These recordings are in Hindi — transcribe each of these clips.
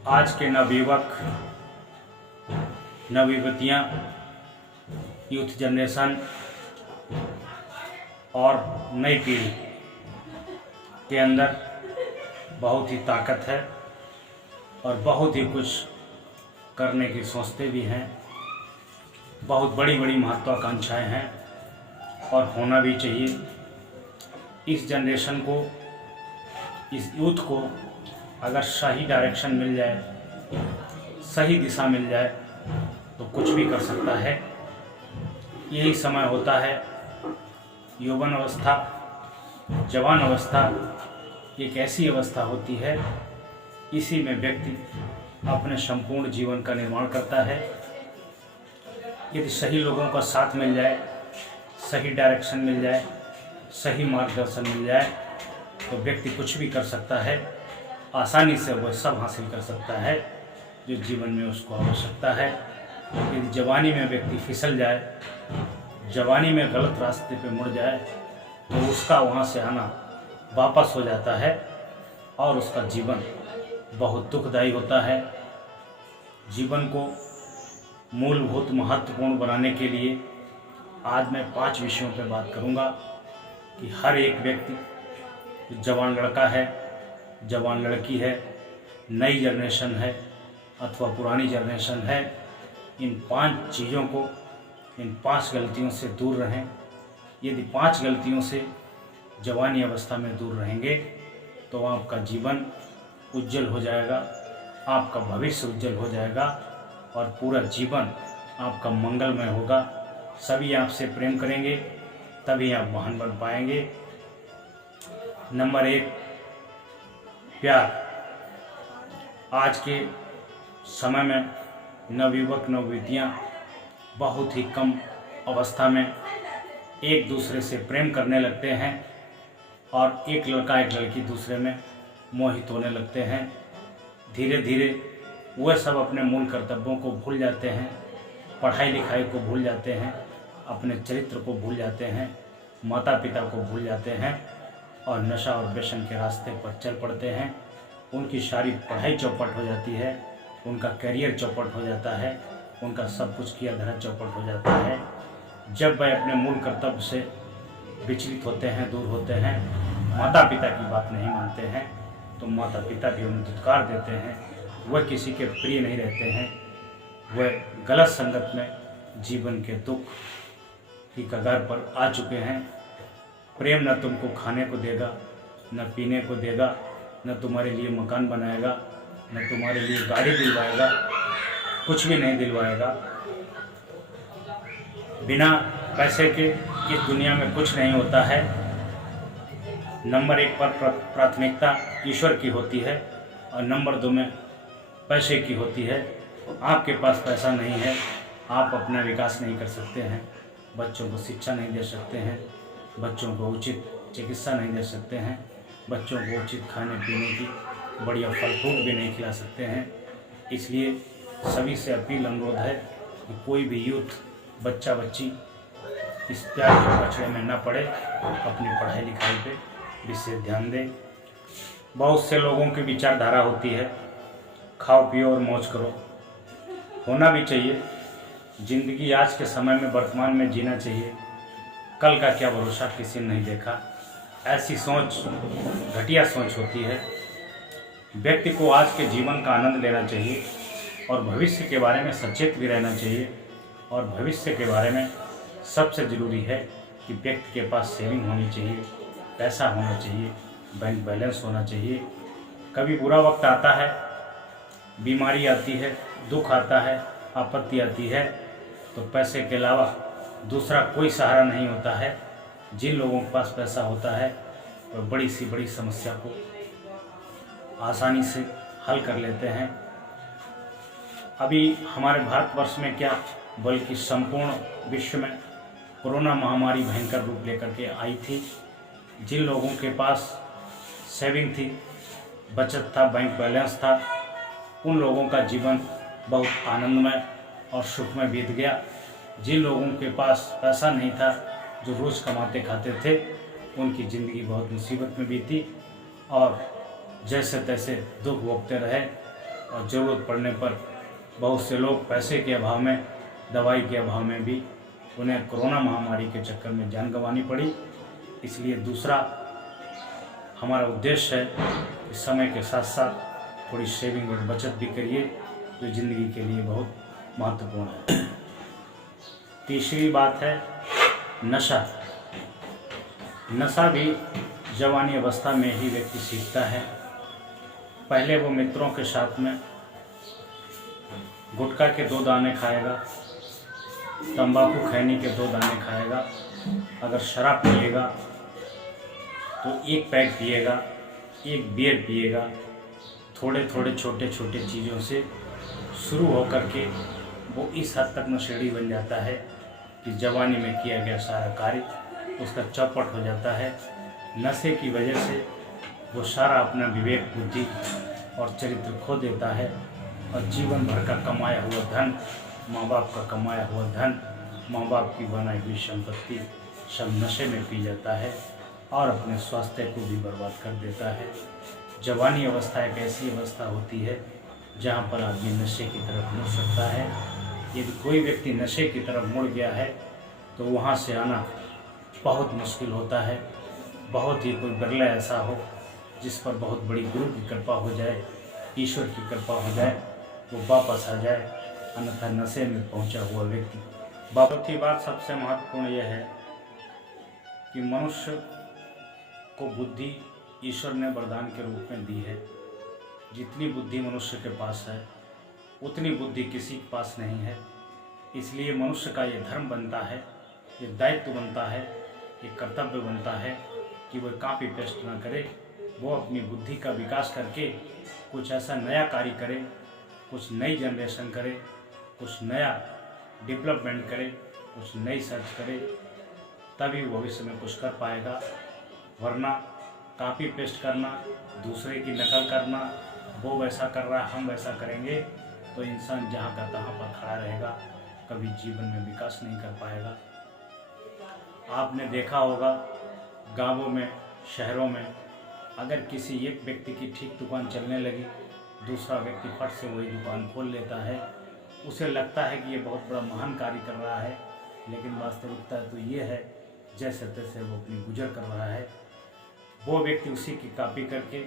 आज के नवयुवक नवयुवतियाँ, यूथ जनरेशन और नई पीढ़ी के अंदर बहुत ही ताकत है और बहुत ही कुछ करने की सोचते भी हैं। बहुत बड़ी बड़ी महत्वाकांक्षाएं हैं और होना भी चाहिए। इस जनरेशन को, इस यूथ को अगर सही डायरेक्शन मिल जाए, सही दिशा मिल जाए तो कुछ भी कर सकता है। यही समय होता है, यौवन अवस्था, जवान अवस्था एक ऐसी अवस्था होती है, इसी में व्यक्ति अपने संपूर्ण जीवन का निर्माण करता है। यदि सही लोगों का साथ मिल जाए, सही डायरेक्शन मिल जाए, सही मार्गदर्शन मिल जाए तो व्यक्ति कुछ भी कर सकता है। आसानी से वह सब हासिल कर सकता है जो जीवन में उसको आवश्यकता है। यदि जवानी में व्यक्ति फिसल जाए, जवानी में गलत रास्ते पे मुड़ जाए तो उसका वहाँ से आना वापस हो जाता है और उसका जीवन बहुत दुखदायी होता है। जीवन को मूलभूत महत्वपूर्ण बनाने के लिए आज मैं 5 विषयों पर बात करूँगा कि हर एक व्यक्ति, जवान लड़का है, जवान लड़की है, नई जनरेशन है अथवा पुरानी जनरेशन है, इन 5 चीज़ों को, इन 5 गलतियों से दूर रहें। यदि 5 गलतियों से जवानी अवस्था में दूर रहेंगे तो आपका जीवन उज्जवल हो जाएगा, आपका भविष्य उज्जवल हो जाएगा और पूरा जीवन आपका मंगलमय होगा। सभी आपसे प्रेम करेंगे तभी आप महान बन पाएंगे। नंबर 1, प्यार। आज के समय में नवयुवक नवयुवतियाँ बहुत ही कम अवस्था में एक दूसरे से प्रेम करने लगते हैं और एक लड़का एक लड़की दूसरे में मोहित होने लगते हैं। धीरे धीरे वह सब अपने मूल कर्तव्यों को भूल जाते हैं, पढ़ाई लिखाई को भूल जाते हैं, अपने चरित्र को भूल जाते हैं, माता पिता को भूल जाते हैं और नशा और व्यसन के रास्ते पर चल पड़ते हैं। उनकी सारी पढ़ाई चौपट हो जाती है, उनका करियर चौपट हो जाता है, उनका सब कुछ किया धरा चौपट हो जाता है। जब वह अपने मूल कर्तव्य से विचलित होते हैं, दूर होते हैं, माता पिता की बात नहीं मानते हैं तो माता पिता भी उन्हें धिक्कार देते हैं। वह किसी के प्रिय नहीं रहते हैं, वह गलत संगत में जीवन के दुख की कगार पर आ चुके हैं। प्रेम न तुमको खाने को देगा, न पीने को देगा, न तुम्हारे लिए मकान बनाएगा, न तुम्हारे लिए गाड़ी दिलवाएगा, कुछ भी नहीं दिलवाएगा। बिना पैसे के इस दुनिया में कुछ नहीं होता है। नंबर 1 पर प्राथमिकता ईश्वर की होती है और नंबर 2 में पैसे की होती है। आपके पास पैसा नहीं है, आप अपना विकास नहीं कर सकते हैं, बच्चों को शिक्षा नहीं दे सकते हैं, बच्चों को उचित चिकित्सा नहीं दे सकते हैं, बच्चों को उचित खाने पीने की बढ़िया फल फ्रूट भी नहीं खिला सकते हैं। इसलिए सभी से अपील अनुरोध है कि कोई भी यूथ, बच्चा बच्ची इस प्यार के पछड़े में न पड़े, अपनी पढ़ाई लिखाई पे विशेष ध्यान दें। बहुत से लोगों की विचारधारा होती है, खाओ पियो और मौज करो। होना भी चाहिए। ज़िंदगी आज के समय में वर्तमान में जीना चाहिए, कल का क्या भरोसा किसी ने नहीं देखा। ऐसी सोच घटिया सोच होती है। व्यक्ति को आज के जीवन का आनंद लेना चाहिए और भविष्य के बारे में सचेत भी रहना चाहिए। और भविष्य के बारे में सबसे ज़रूरी है कि व्यक्ति के पास सेविंग होनी चाहिए, पैसा होना चाहिए, बैंक बैलेंस होना चाहिए। कभी बुरा वक्त आता है, बीमारी आती है, दुख आता है, आपत्ति आती है तो पैसे के अलावा दूसरा कोई सहारा नहीं होता है। जिन लोगों के पास पैसा होता है वह बड़ी सी बड़ी समस्या को आसानी से हल कर लेते हैं। अभी हमारे भारतवर्ष में क्या बल्कि संपूर्ण विश्व में कोरोना महामारी भयंकर रूप लेकर के आई थी। जिन लोगों के पास सेविंग थी, बचत था, बैंक बैलेंस था, उन लोगों का जीवन बहुत आनंदमय और सुखमय बीत गया। जिन लोगों के पास पैसा नहीं था, जो रोज़ कमाते खाते थे, उनकी ज़िंदगी बहुत मुसीबत में बीती और जैसे तैसे दुख भोगते रहे। और ज़रूरत पड़ने पर बहुत से लोग पैसे के अभाव में, दवाई के अभाव में भी उन्हें कोरोना महामारी के चक्कर में जान गंवानी पड़ी। इसलिए दूसरा हमारा उद्देश्य है कि समय के साथ साथ थोड़ी सेविंग और बचत भी करिए, जो ज़िंदगी के लिए बहुत महत्वपूर्ण है। तीसरी बात है नशा। नशा भी जवानी अवस्था में ही व्यक्ति सीखता है। पहले वो मित्रों के साथ में गुटखा के 2 दाने खाएगा, तंबाकू खैनी के 2 दाने खाएगा, अगर शराब पिएगा तो 1 पैक पिएगा, 1 बियर पिएगा। थोड़े थोड़े छोटे छोटे चीज़ों से शुरू होकर के वो इस हद तक नशेड़ी बन जाता है कि जवानी में किया गया सारा कार्य उसका चौपट हो जाता है। नशे की वजह से वो सारा अपना विवेक, बुद्धि और चरित्र खो देता है और जीवन भर का कमाया हुआ धन, माँ बाप का कमाया हुआ धन, माँ बाप की बनाई हुई संपत्ति सब नशे में पी जाता है और अपने स्वास्थ्य को भी बर्बाद कर देता है। जवानी अवस्था एक ऐसी अवस्था होती है जहाँ पर आदमी नशे की तरफ मुड़ सकता है। यदि कोई व्यक्ति नशे की तरफ मुड़ गया है तो वहाँ से आना बहुत मुश्किल होता है। बहुत ही कोई बिरला ऐसा हो जिस पर बहुत बड़ी गुरु की कृपा हो जाए, ईश्वर की कृपा हो जाए, वो वापस आ जाए, अन्यथा नशे में पहुंचा हुआ व्यक्ति। चौथी बात सबसे महत्वपूर्ण यह है कि मनुष्य को बुद्धि ईश्वर ने वरदान के रूप में दी है। जितनी बुद्धि मनुष्य के पास है उतनी बुद्धि किसी के पास नहीं है। इसलिए मनुष्य का ये धर्म बनता है, ये दायित्व बनता है, ये कर्तव्य बनता है कि वह कॉपी पेस्ट ना करे, वो अपनी बुद्धि का विकास करके कुछ ऐसा नया कार्य करे, कुछ नई जनरेशन करे, कुछ नया डेवलपमेंट करे, कुछ नई सर्च करे, तभी भविष्य में कुछ कर पाएगा। वरना कॉपी पेस्ट करना, दूसरे की नकल करना, वो वैसा कर रहा है हम वैसा करेंगे, तो इंसान जहाँ का तहाँ पर खड़ा रहेगा, कभी जीवन में विकास नहीं कर पाएगा। आपने देखा होगा गांवों में, शहरों में, अगर किसी एक व्यक्ति की ठीक दुकान चलने लगी, दूसरा व्यक्ति फट से वही दुकान खोल लेता है। उसे लगता है कि ये बहुत बड़ा महान कार्य कर रहा है, लेकिन वास्तविकता तो ये है जैसे तैसे वो अपनी गुजर कर रहा है। वो व्यक्ति उसी की कॉपी करके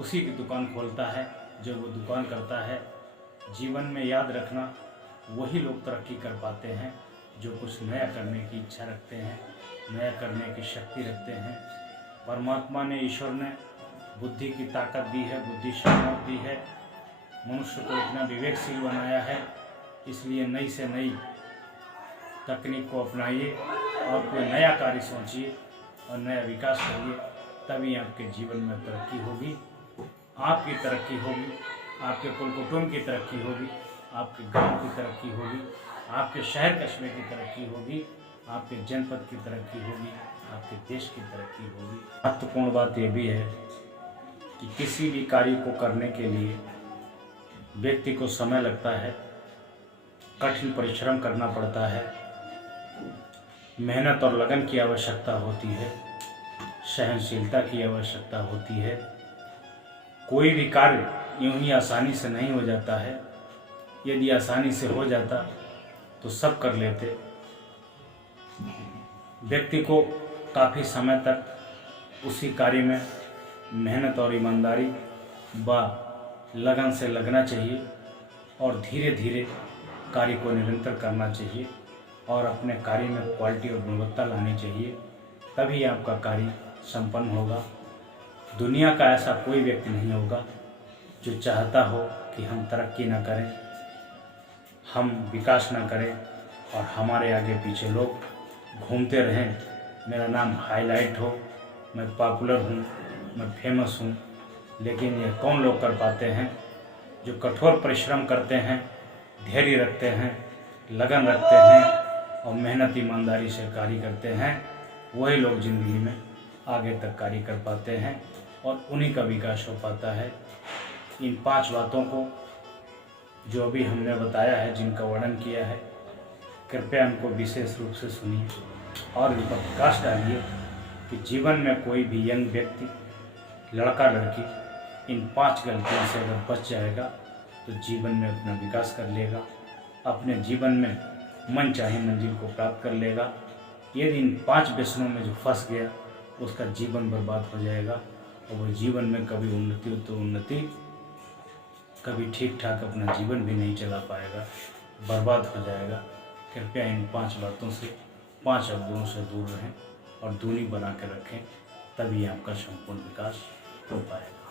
उसी की दुकान खोलता है जो वो दुकान करता है। जीवन में याद रखना, वही लोग तरक्की कर पाते हैं जो कुछ नया करने की इच्छा रखते हैं, नया करने की शक्ति रखते हैं। परमात्मा ने, ईश्वर ने बुद्धि की ताकत दी है, बुद्धि शक्ति दी है, मनुष्य को इतना विवेकशील बनाया है। इसलिए नई से नई तकनीक को अपनाइए और कोई नया कार्य सोचिए और नया विकास करिए, तभी आपके जीवन में तरक्की होगी। आपकी तरक्की होगी, आपके कुल कुटुंब की तरक्की होगी, आपके गांव की तरक्की होगी, आपके शहर कस्बे की तरक्की होगी, आपके जनपद की तरक्की होगी, आपके देश की तरक्की होगी। महत्वपूर्ण बात यह भी है कि किसी भी कार्य को करने के लिए व्यक्ति को समय लगता है, कठिन परिश्रम करना पड़ता है, मेहनत और लगन की आवश्यकता होती है, सहनशीलता की आवश्यकता होती है। कोई भी कार्य यूं ही आसानी से नहीं हो जाता है। यदि आसानी से हो जाता तो सब कर लेते। व्यक्ति को काफ़ी समय तक उसी कार्य में मेहनत और ईमानदारी व लगन से लगना चाहिए और धीरे धीरे कार्य को निरंतर करना चाहिए और अपने कार्य में क्वालिटी और गुणवत्ता लानी चाहिए, तभी आपका कार्य संपन्न होगा। दुनिया का ऐसा कोई व्यक्ति नहीं होगा जो चाहता हो कि हम तरक्की ना करें, हम विकास ना करें और हमारे आगे पीछे लोग घूमते रहें, मेरा नाम हाईलाइट हो, मैं पॉपुलर हूँ, मैं फेमस हूँ। लेकिन ये कौन लोग कर पाते हैं? जो कठोर परिश्रम करते हैं, धैर्य रखते हैं, लगन रखते हैं और मेहनत ईमानदारी से कार्य करते हैं, वही लोग ज़िंदगी में आगे तक कार्य कर पाते हैं और उन्हीं का विकास हो पाता है। इन 5 बातों को जो अभी हमने बताया है, जिनका वर्णन किया है, कृपया उनको विशेष रूप से सुनिए और इन पर प्रकाश डालिए कि जीवन में कोई भी यंग व्यक्ति, लड़का लड़की, इन 5 गलतियों से अगर बच जाएगा तो जीवन में अपना विकास कर लेगा, अपने जीवन में मन चाहे मंजिल को प्राप्त कर लेगा। यदि इन 5 व्यसनों में जो फंस गया उसका जीवन बर्बाद हो जाएगा और वो जीवन में कभी उन्नति तो उन्नति, कभी ठीक ठाक अपना जीवन भी नहीं चला पाएगा, बर्बाद हो जाएगा। कृपया इन 5 बातों से, 5 अवगुणों से दूर रहें और दूरी बना कर रखें, तभी आपका संपूर्ण विकास हो पाएगा।